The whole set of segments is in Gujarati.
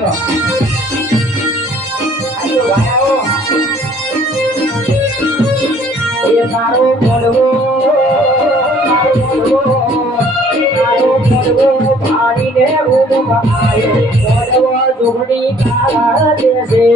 આયો વાયો એ તારો પડવો પાણીને રૂમમાં આયો પડવો ઝુંપડી કાળા દેશે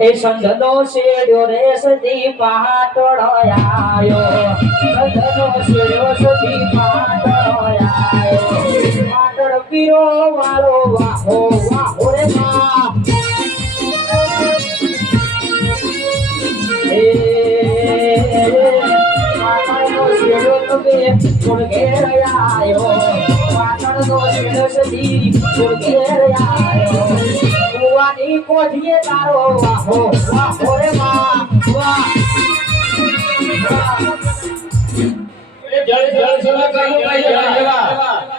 એ સંધનો શેડ્યો રે સદી પાટોળો આયો સંધનો શેડ્યો સદી પાટોળો આયો પાટણ પીરો વાળો વાહો વાહો રે માં એ પાટણનો શેડ્યો તમે છોડ ઘેર આયો પાટણનો શેડ્યો સદી છોડ ઘેર આયો ની કોઠીએ તારો વાહો વાહો રે માં વાહ જળ જળ સેવા કરો ભાઈ